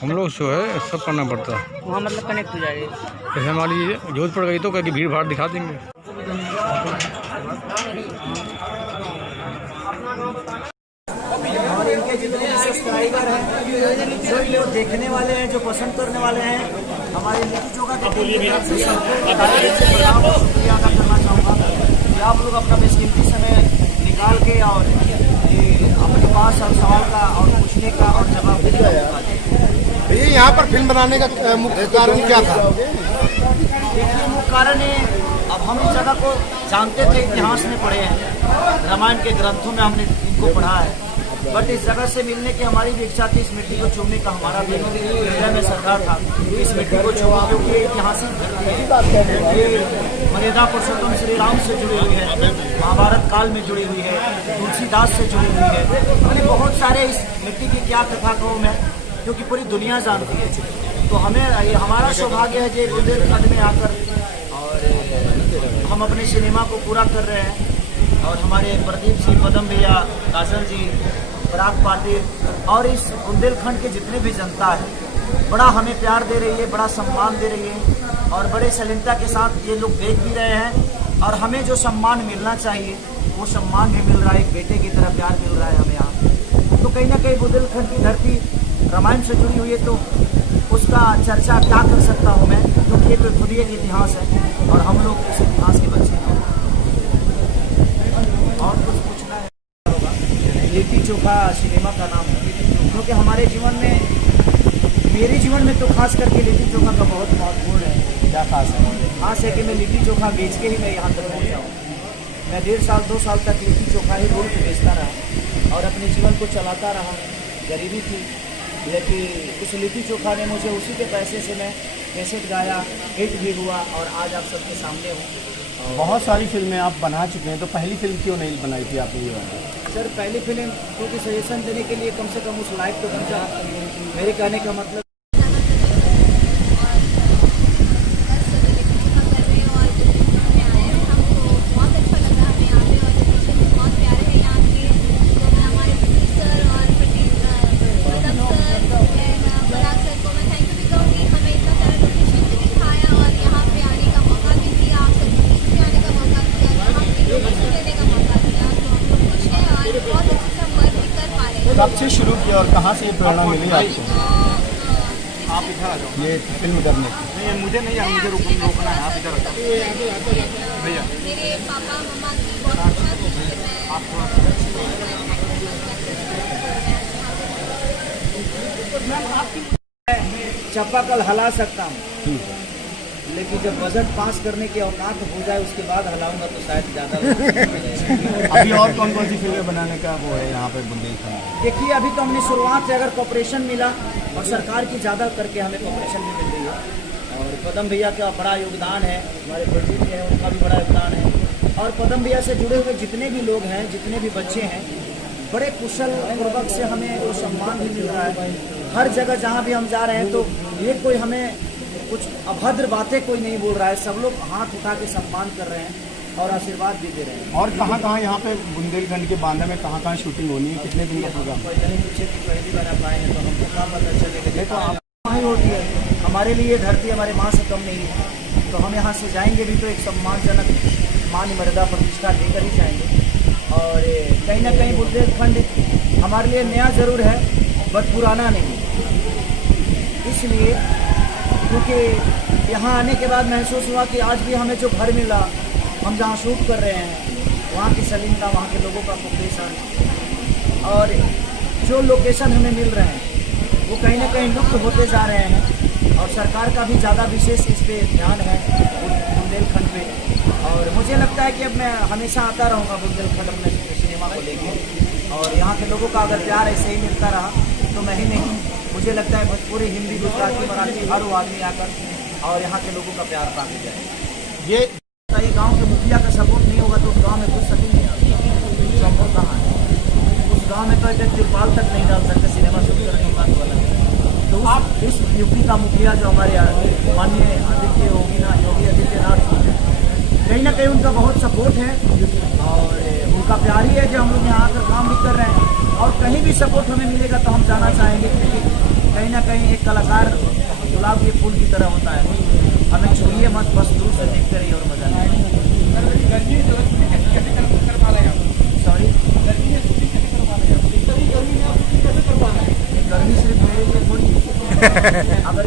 हम लोग जो है सब करना पड़ता है। वहाँ मतलब कनेक्ट हो जाएगी। जैसे हमारी जरूरत पड़ गई तो क्या भीड़ भाड़ दिखा देंगे। और इनके जितने भी सब्सक्राइबर हैं, जो लोग देखने वाले हैं, जो पसंद करने वाले हैं, हमारे लिट्टी चोखा के शुक्रिया अदा करना चाहूँगा कि आप लोग अपना बेशकीमती समय निकाल के और ये अपने पास और सवाल का और पूछने का और जवाब देने का मौका दें। ये यहाँ पर फिल्म बनाने का मुख्य कारण क्या था? देखिए, मुख्य कारण है, अब हम इस जगह को जानते थे, इतिहास में पढ़े हैं, रामायण के ग्रंथों में हमने इनको पढ़ा है, बट इस जगह से मिलने की हमारी भी इच्छा थी। इस मिट्टी को छूने का हमारा भी हृदय में सरकार था, इस मिट्टी को छूना, क्योंकि ये ऐतिहासिक धरती है, ये मर्यादा पुरुषोत्तम श्री राम से जुड़ी हुई है, महाभारत काल में जुड़ी हुई है, तुलसीदास से जुड़ी हुई है। मैंने बहुत सारे इस मिट्टी की क्या कथा कहूँ मैं, क्योंकि पूरी दुनिया जानती है। तो हमें हमारा सौभाग्य है जो बुंदेलखंड में आकर और हम अपने सिनेमा को पूरा कर रहे हैं। और हमारे प्रदीप सिंह, पदम भैया, काजल जी, पराग पाटिल और इस बुंदेलखंड के जितने भी जनता है, बड़ा हमें प्यार दे रही है, बड़ा सम्मान दे रही है और बड़े सलीनता के साथ ये लोग देख भी रहे हैं। और हमें जो सम्मान मिलना चाहिए वो सम्मान भी मिल रहा है, एक बेटे की तरह प्यार मिल रहा है हमें यहाँ। तो कहीं ना कहीं बुंदेलखंड की धरती रामायण से जुड़ी हुई है, तो उसका चर्चा क्या कर सकता हूँ मैं, क्योंकि ये तो खुद ही एक इतिहास है और हम लोग इस इतिहास के बच्चे हैं। और कुछ पूछना है होगा, लिट्टी चोखा सिनेमा का नाम है, क्योंकि हमारे जीवन में, मेरे जीवन में तो खास करके लिट्टी चोखा का बहुत महत्वपूर्ण है। क्या खास है? खास है कि मैं लिट्टी चोखा बेच के ही मैं यहाँ तक पहुँचा हूँ। मैं 1.5 साल 2 साल तक लिट्टी चोखा ही रोड पे बेचता रहा और अपने जीवन को चलाता रहा। गरीबी थी, लेकिन उस लिट्टी चोखा ने मुझे, उसी के पैसे से मैं कैसेट गाया, हिट भी हुआ और आज आप सबके सामने हूँ। बहुत सारी फिल्में आप बना चुके हैं, तो पहली फिल्म क्यों नहीं बनाई थी आपने ये वाली? सर, पहली फिल्म क्योंकि सजेशन देने के लिए कम से कम उस लाइक तो बन जाए। मेरे कहने का मतलब कब से शुरू किया और कहाँ से ये प्रेरणा मिली आपको? आप इधर आ जाओ। ये फिल्म करने की? नहीं, मुझे नहीं है, मुझे रोकना है। आप इधर आ जाओ भैया। मेरे पापा मम्मा की बहुत चापाकल हला सकता हूँ, लेकिन जब बजट पास करने की औकात हो जाए उसके बाद हलाऊंगा तो शायद ज़्यादा। अभी और कौन कौन सी फिल्में बनाने का वो है यहाँ पे बुंदेलखंड? देखिए, अभी तो हमने शुरुआत से अगर कॉपरेशन मिला और सरकार की ज़्यादा करके हमें कॉपरेशन भी मिल रही है। और पदम भैया का बड़ा योगदान है, हमारे प्रदीप जी हैं उनका भी बड़ा योगदान है। और पदम भैया से जुड़े हुए जितने भी लोग हैं, जितने भी बच्चे हैं, बड़े कुशल पूर्वक से हमें वो सम्मान भी मिल रहा है। हर जगह जहाँ भी हम जा रहे हैं तो ये कोई हमें कुछ अभद्र बातें कोई नहीं बोल रहा है, सब लोग हाथ उठा के सम्मान कर रहे हैं और आशीर्वाद भी दे रहे हैं। और कहाँ कहाँ यहाँ पे बुंदेलखंड के बांधा में कहाँ कहाँ शूटिंग होनी है, कितने दिन का प्रोग्राम? नहीं पीछे की पहली बार आप आए हैं तो हमको कहाँ पता चलेगा। तो आप वहीं होती है, हमारे लिए धरती हमारे माँ से कम नहीं है, तो हम यहाँ से जाएंगे भी तो एक सम्मानजनक मान मर्यादा प्रतिष्ठा लेकर ही जाएंगे। और कहीं ना कहीं बुंदेलखंड हमारे लिए नया ज़रूर है, बट पुराना नहीं। इसलिए क्योंकि यहाँ आने के बाद महसूस हुआ कि आज भी हमें जो घर मिला, हम जहाँ शूट कर रहे हैं, वहाँ की सलीनता, वहाँ के लोगों का कोऑपरेशन और जो लोकेशन हमें मिल रहे हैं वो कहीं ना कहीं लुप्त होते जा रहे हैं। और सरकार का भी ज़्यादा विशेष इस पर ध्यान है बुंदेलखंड पे। और मुझे लगता है कि अब मैं हमेशा आता रहूँगा बुंदेलखंड अपने सिनेमा को लेके। और यहाँ के लोगों का अगर प्यार ऐसे ही मिलता रहा तो मैं ही नहीं, मुझे लगता है भोजपुरी, हिंदी, गुजराती, मराठी हर वो आदमी आकर और यहाँ के लोगों का प्यार पा के जाए। ये गांव के मुखिया का सपोर्ट नहीं होगा तो उस गांव में कुछ सकी नहीं संभव कहाँ है। उस गांव में तो एक तिरपाल तक नहीं डाल सकते, सिनेमा शूट करने की बात वाला है। तो आप इस यूपी का मुखिया जो हमारे माननीय योगी आदित्यनाथ जी हैं, कहीं ना कहीं उनका बहुत सपोर्ट है और उनका प्यार ही है जो हम लोग यहाँ आकर काम भी कर रहे हैं। और कहीं भी सपोर्ट हमें मिलेगा तो हम जाना चाहेंगे, क्योंकि कहीं ना कहीं हैं एक कलाकार गुलाब के फूल की तरह होता है, हमें छूइए मत, बस दूर से देखते रहिए और मजा नहीं। सॉरी, गर्मी सिर्फ मेरे लिए थोड़ी है। अगर